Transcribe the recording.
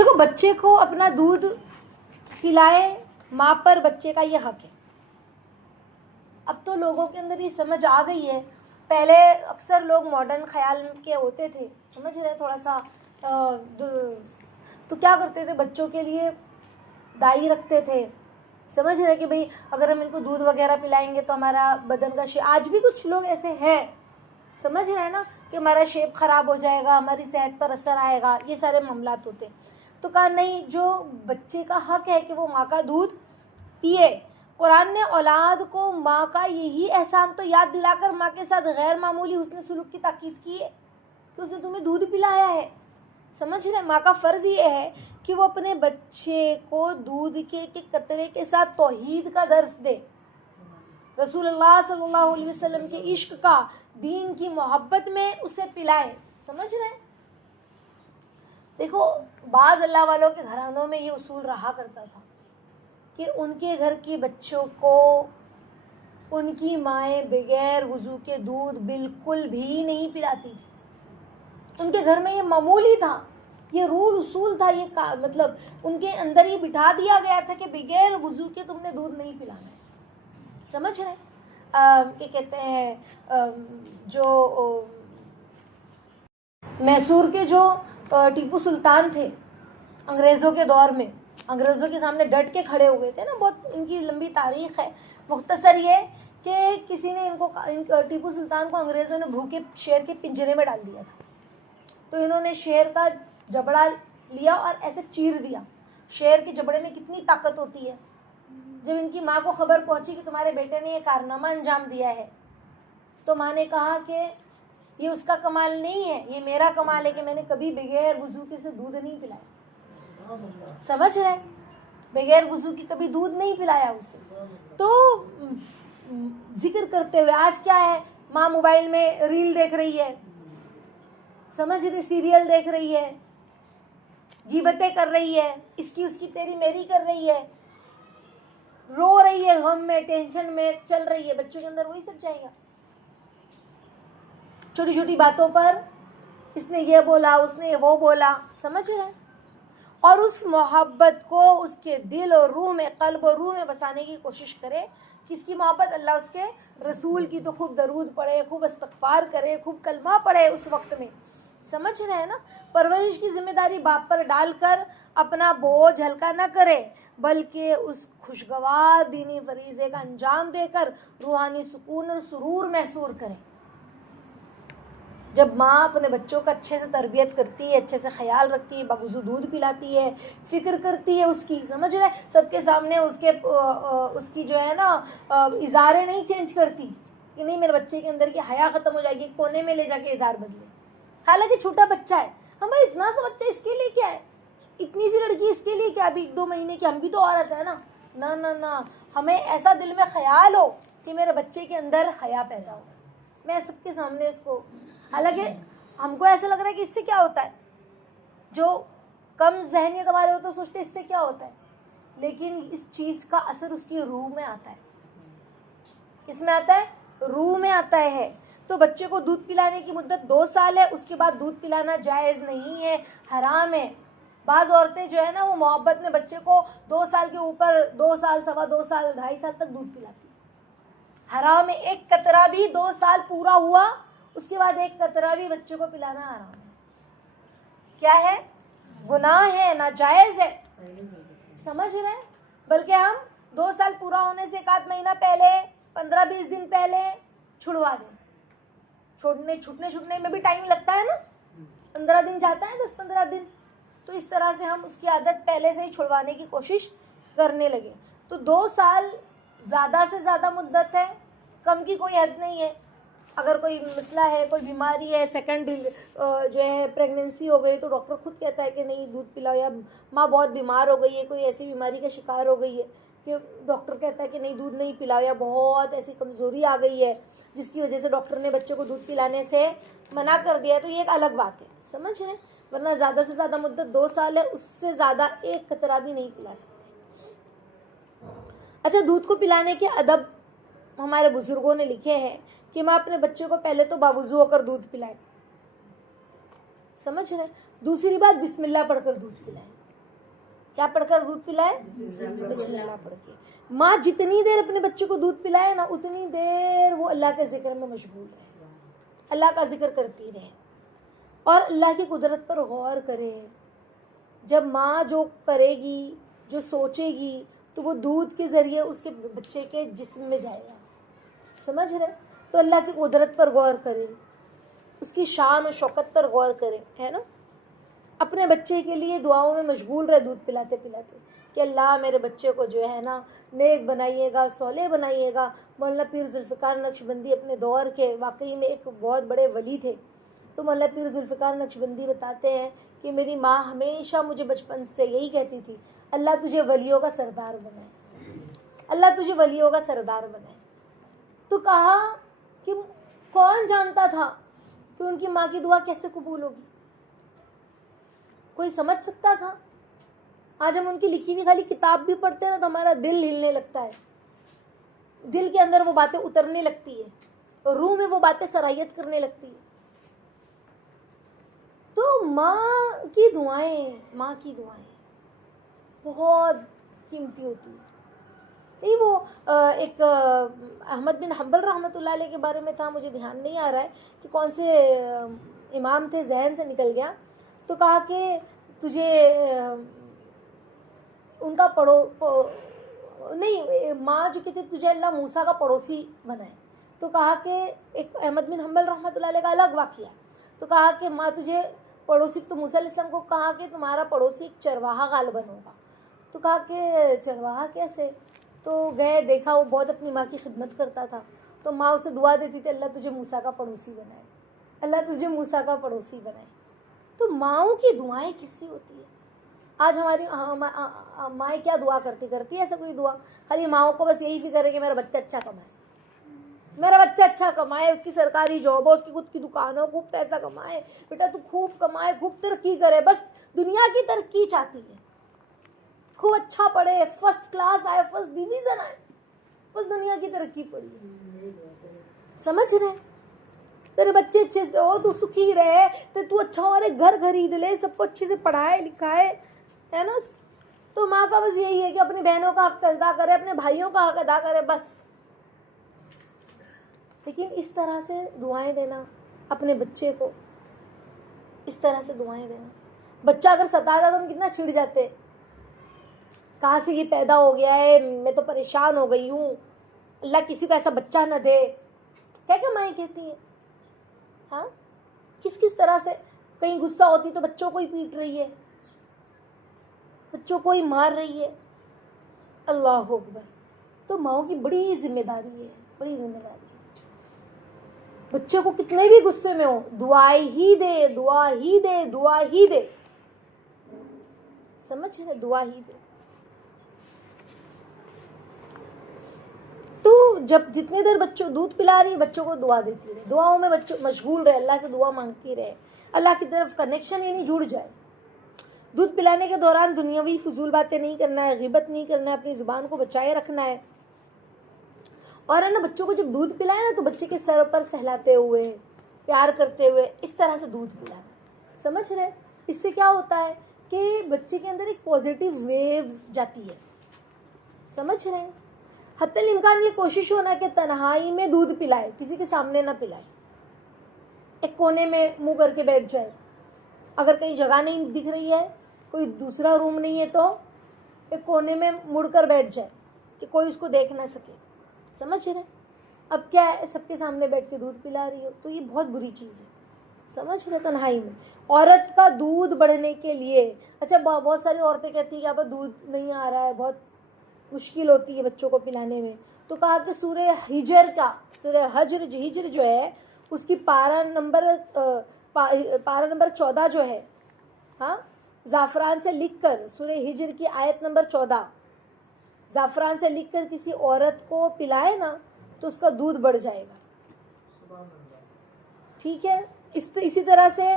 دیکھو بچے کو اپنا دودھ پلائے ماں پر بچے کا یہ حق ہے. اب تو لوگوں کے اندر یہ سمجھ آ گئی ہے. پہلے اکثر لوگ ماڈرن خیال کے ہوتے تھے, سمجھ رہے, تھوڑا سا تو کیا کرتے تھے, بچوں کے لیے دائی رکھتے تھے, سمجھ رہے کہ بھئی اگر ہم ان کو دودھ وغیرہ پلائیں گے تو ہمارا بدن کا آج بھی کچھ لوگ ایسے ہیں, سمجھ رہے ہیں نا, کہ ہمارا شیپ خراب ہو جائے گا, ہماری صحت پر اثر آئے گا, یہ سارے معاملات ہوتے ہیں. تو کہا نہیں, جو بچے کا حق ہے کہ وہ ماں کا دودھ پیے. قرآن نے اولاد کو ماں کا یہی احسان تو یاد دلا کر ماں کے ساتھ غیر معمولی حسن سلوک کی تاکید کی ہے کہ اس نے تمہیں دودھ پلایا ہے. سمجھ رہے, ماں کا فرض یہ ہے کہ وہ اپنے بچے کو دودھ کے قطرے کے ساتھ توحید کا درس دے, رسول اللہ صلی اللہ علیہ وسلم کے عشق کا, دین کی محبت میں اسے پلائے. سمجھ رہے, دیکھو بعض اللہ والوں کے گھرانوں میں یہ اصول رہا کرتا تھا کہ ان کے گھر کے بچوں کو ان کی مائیں بغیر وضو کے دودھ بالکل بھی نہیں پلاتی تھی. ان کے گھر میں یہ معمولی تھا, یہ رول اصول تھا, یہ مطلب ان کے اندر یہ بٹھا دیا گیا تھا کہ بغیر وضو کے تم نے دودھ نہیں پلانا ہے. سمجھ رہے, کہ کہتے ہیں جو میسور کے جو ٹیپو سلطان تھے انگریزوں کے دور میں, انگریزوں کے سامنے ڈٹ کے کھڑے ہوئے تھے نا, بہت ان کی لمبی تاریخ ہے. مختصر یہ کہ کسی نے ٹیپو سلطان کو انگریزوں نے بھوکے شیر کے پنجرے میں ڈال دیا تھا. تو انہوں نے شیر کا جبڑا لیا اور ایسے چیر دیا. شیر کے جبڑے میں کتنی طاقت ہوتی ہے. جب ان کی ماں کو خبر پہنچی کہ تمہارے بیٹے نے یہ کارنامہ انجام دیا ہے, تو ماں نے کہا کہ یہ اس کا کمال نہیں ہے, یہ میرا کمال ہے کہ میں نے کبھی بغیر وضو کے اسے دودھ نہیں پلایا. سمجھ رہے, بغیر وضو کی کبھی دودھ نہیں پلایا اسے. تو ذکر کرتے ہوئے آج کیا ہے, ماں موبائل میں ریل دیکھ رہی ہے, سمجھ رہی, سیریل دیکھ رہی ہے, غیبتیں کر رہی ہے, اس کی تیری میری کر رہی ہے, رو رہی ہے, غم میں ٹینشن میں چل رہی ہے. بچوں کے اندر وہی سب جائے گا. چھوٹی چھوٹی باتوں پر اس نے یہ بولا, اس نے وہ بولا, سمجھ رہے, اور اس محبت کو اس کے دل اور روح میں, قلب اور روح میں بسانے کی کوشش کرے. کس کی محبت؟ اللہ اس کے رسول کی. تو خوب درود پڑھے, خوب استغفار کرے, خوب کلمہ پڑھے اس وقت میں. سمجھ رہے ہیں نا. پرورش کی ذمہ داری باپ پر ڈال کر اپنا بوجھ ہلکا نہ کرے, بلکہ اس خوشگوار دینی فریضے کا انجام دے کر روحانی سکون اور سرور محسور کرے. جب ماں اپنے بچوں کا اچھے سے تربیت کرتی ہے, اچھے سے خیال رکھتی ہے, باوضو دودھ پلاتی ہے, فکر کرتی ہے اس کی, سمجھ رہے, سب کے سامنے اس کی جو ہے نا اظہاریں نہیں چینج کرتی کہ نہیں میرے بچے کے اندر کی حیا ختم ہو جائے گی, کونے میں لے جا کے اظہار بدلے. حالانکہ چھوٹا بچہ ہے, ہمیں اتنا سا بچہ اس کے لیے کیا ہے, اتنی سی لڑکی اس کے لیے کیا, ابھی 1-2 مہینے کی, ہم بھی تو عورت ہے نا. نہ, ہمیں ایسا دل میں خیال ہو کہ میرے بچے کے اندر حیا پیدا ہو. میں سب کے سامنے اس کو, حالانکہ ہم کو ایسا لگ رہا ہے کہ اس سے کیا ہوتا ہے, جو کم ذہنیت والے ہوتے سوچتے ہیں اس سے کیا ہوتا ہے, لیکن اس چیز کا اثر اس کی روح میں آتا ہے. کس میں آتا ہے؟ روح میں آتا ہے. تو بچے کو دودھ پلانے کی مدت 2 سال ہے, اس کے بعد دودھ پلانا جائز نہیں ہے, حرام ہے. بعض عورتیں جو ہے نا وہ محبت میں بچے کو 2 سال کے اوپر 2 سال, 2.25 سال, 2.5 سال تک دودھ پلاتی. حرام ہے. ایک قطرہ بھی 2 سال پورا ہوا اس کے بعد ایک قطرہ بھی بچے کو پلانا حرام ہے. کیا ہے؟ گناہ ہے, ناجائز ہے. سمجھ رہے ہیں. بلکہ ہم 2 سال پورا ہونے سے 1 مہینہ پہلے, 15-20 دن پہلے چھڑوا دیں. چھوٹنے میں بھی ٹائم لگتا ہے نا, 15 دن جاتا ہے, 10-15 دن. تو اس طرح سے ہم اس کی عادت پہلے سے ہی چھڑوانے کی کوشش کرنے لگے. تو 2 سال زیادہ سے زیادہ مدت ہے, کم کی کوئی حد نہیں ہے. اگر کوئی مسئلہ ہے, کوئی بیماری ہے, سیکنڈ جو ہے پریگننسی ہو گئی, تو ڈاکٹر خود کہتا ہے کہ نہیں دودھ پلاؤ, یا ماں بہت بیمار ہو گئی ہے, کوئی ایسی بیماری کا شکار ہو گئی ہے کہ ڈاکٹر کہتا ہے کہ نہیں دودھ نہیں پلاؤ, یا بہت ایسی کمزوری آ گئی ہے جس کی وجہ سے ڈاکٹر نے بچے کو دودھ پلانے سے منع کر دیا ہے, تو یہ ایک الگ بات ہے. سمجھ رہے ہیں. ورنہ زیادہ سے زیادہ مدت 2 سال ہے, اس سے زیادہ ایک قطرہ بھی نہیں پلا سکتے. اچھا, دودھ کو پلانے کے ادب ہمارے بزرگوں نے لکھے ہیں کہ ماں اپنے بچے کو پہلے تو باوضو ہو کر دودھ پلائے. سمجھ رہے. دوسری بات, بسم اللہ پڑھ کر دودھ پلائے. کیا پڑھ کر دودھ پلائے؟ بسم اللہ پڑھ کے. ماں جتنی دیر اپنے بچے کو دودھ پلائے نا اتنی دیر وہ اللہ کے ذکر میں مشغول رہے, اللہ کا ذکر کرتی رہے اور اللہ کی قدرت پر غور کرے. جب ماں جو کرے گی, جو سوچے گی, تو وہ دودھ کے ذریعے اس کے بچے کے جسم میں جائے گا. سمجھ رہے؟ تو اللہ کی قدرت پر غور کرے, اس کی شان و شوکت پر غور کرے, ہے نا. اپنے بچے کے لیے دعاؤں میں مشغول رہے دودھ پلاتے پلاتے کہ اللہ میرے بچے کو جو ہے نا نیک بنائیے گا, صالح بنائیے گا. مولانا پیر ذوالفقار نقشبندی اپنے دور کے واقعی میں ایک بہت بڑے ولی تھے. تو مولانا پیر ذوالفقار نقشبندی بتاتے ہیں کہ میری ماں ہمیشہ مجھے بچپن سے یہی کہتی تھی, اللہ تجھے ولیوں کا سردار بنائے, اللہ تجھے ولیوں کا سردار بنائے. تو کہا کہ کون جانتا تھا کہ ان کی ماں کی دعا کیسے قبول ہوگی؟ کوئی سمجھ سکتا تھا؟ آج ہم ان کی لکھی ہوئی خالی کتاب بھی پڑھتے ہیں نا تو ہمارا دل ہلنے لگتا ہے, دل کے اندر وہ باتیں اترنے لگتی ہے, روح میں وہ باتیں سرایت کرنے لگتی ہے. تو ماں کی دعائیں بہت قیمتی ہوتی ہیں. نہیں وہ ایک احمد بن حنبل رحمۃ اللہ علیہ کے بارے میں تھا, مجھے دھیان نہیں آ رہا ہے کہ کون سے امام تھے, ذہن سے نکل گیا. تو کہا کہ تجھے ان کا ماں جو کہتی تجھے اللہ موسیٰ کا پڑوسی بنائے. تو کہا کہ ایک احمد بن حنبل رحمۃ اللہ علیہ کا الگ واقعہ. تو کہا کہ ماں تجھے پڑوسی, تو موسیٰ علیہ السلام کو کہا کہ تمہارا پڑوسی ایک چرواہا غالباً ہوگا. تو کہا کہ چرواہا کیسے؟ تو گئے, دیکھا وہ بہت اپنی ماں کی خدمت کرتا تھا. تو ماں اسے دعا دیتی تھی اللہ تجھے موسیٰ کا پڑوسی بنائے, اللہ تجھے موسیٰ کا پڑوسی بنائے. تو ماؤں کی دعائیں کیسی ہوتی ہیں؟ آج ہماری مائیں کیا دعا کرتی ہے ایسا کوئی دعا؟ خالی ماؤں کو بس یہی فکر ہے کہ میرا بچہ اچھا کمائے, میرا بچہ اچھا کمائے, اس کی سرکاری جاب ہو, اس کی خود کی دکان ہو, خوب پیسہ کمائے, بیٹا تو خوب کمائے, خوب ترقی کرے. بس دنیا کی ترقی چاہتی ہے, خوب اچھا پڑھے, فرسٹ کلاس آئے, فرسٹ ڈویژن آئے, بس دنیا کی ترقی پڑھی. سمجھ رہے؟ تیرے بچے اچھے سے ہو, تو سکھی رہے, تو اچھا ہو رہے, گھر خرید لے, سب کو اچھے سے پڑھائے لکھائے, ہے نا. تو ماں کا بس یہی ہے کہ اپنی بہنوں کا حق ادا کرے, اپنے بھائیوں کا حق ادا کرے بس. لیکن اس طرح سے دعائیں دینا اپنے بچے کو, اس طرح سے دعائیں دینا. بچہ اگر ستا تو ہم کتنا چھڑ جاتے, کہاں سے یہ پیدا ہو گیا ہے, میں تو پریشان ہو گئی ہوں, اللہ کسی کو ایسا بچہ نہ دے. کیا کیا مائیں کہتی ہیں, ہاں کس طرح سے. کہیں غصہ ہوتی تو بچوں کو ہی پیٹ رہی ہے, بچوں کو ہی مار رہی ہے. اللہ اکبر. تو ماؤں کی بڑی ذمہ داری ہے, بڑی ذمہ داری ہے. بچے کو کتنے بھی غصے میں ہو, دعا ہی دے, دعا ہی دے, دعا ہی دے. سمجھ رہے؟ دعا ہی دے. تو جب جتنے دیر بچوں دودھ پلا رہی ہے بچوں کو دعا دیتی رہے, دعاؤں میں بچوں مشغول رہے, اللہ سے دعا مانگتی رہے, اللہ کی طرف کنیکشن ہی نہیں جڑ جائے. دودھ پلانے کے دوران دنیاوی فضول باتیں نہیں کرنا ہے, غیبت نہیں کرنا ہے, اپنی زبان کو بچائے رکھنا ہے. اور ہے نا بچوں کو جب دودھ پلائے نا تو بچے کے سر پر سہلاتے ہوئے, پیار کرتے ہوئے, اس طرح سے دودھ پلانا. سمجھ رہے؟ اس سے کیا ہوتا ہے کہ بچے کے اندر ایک پازیٹیو ویوز جاتی ہے. سمجھ رہے ہیں؟ حتی الامکان یہ کوشش ہونا کہ تنہائی میں دودھ پلائے, کسی کے سامنے نہ پلائے, ایک کونے میں منہ کر کے بیٹھ جائے. اگر کہیں جگہ نہیں دکھ رہی ہے, کوئی دوسرا روم نہیں ہے, تو ایک کونے میں مڑ کر بیٹھ جائے کہ کوئی اس کو دیکھ نہ سکے. سمجھ رہے؟ اب کیا ہے, سب کے سامنے بیٹھ کے دودھ پلا رہی ہو, تو یہ بہت بری چیز ہے. سمجھ رہے؟ تنہائی میں عورت کا دودھ بڑھنے کے لیے, اچھا بہت ساری عورتیں کہتی ہیں کہ اب دودھ نہیں آ رہا ہے, بہت مشکل ہوتی ہے بچوں کو پلانے میں. تو کہا کہ سورہ ہجر جو ہے اس کی پارہ نمبر 14 جو ہے, ہاں زعفران سے لکھ کر, سورہ ہجر کی آیت نمبر 14, زعفران سے لکھ کر کسی عورت کو پلائے نا تو اس کا دودھ بڑھ جائے گا. ٹھیک ہے. اسی طرح سے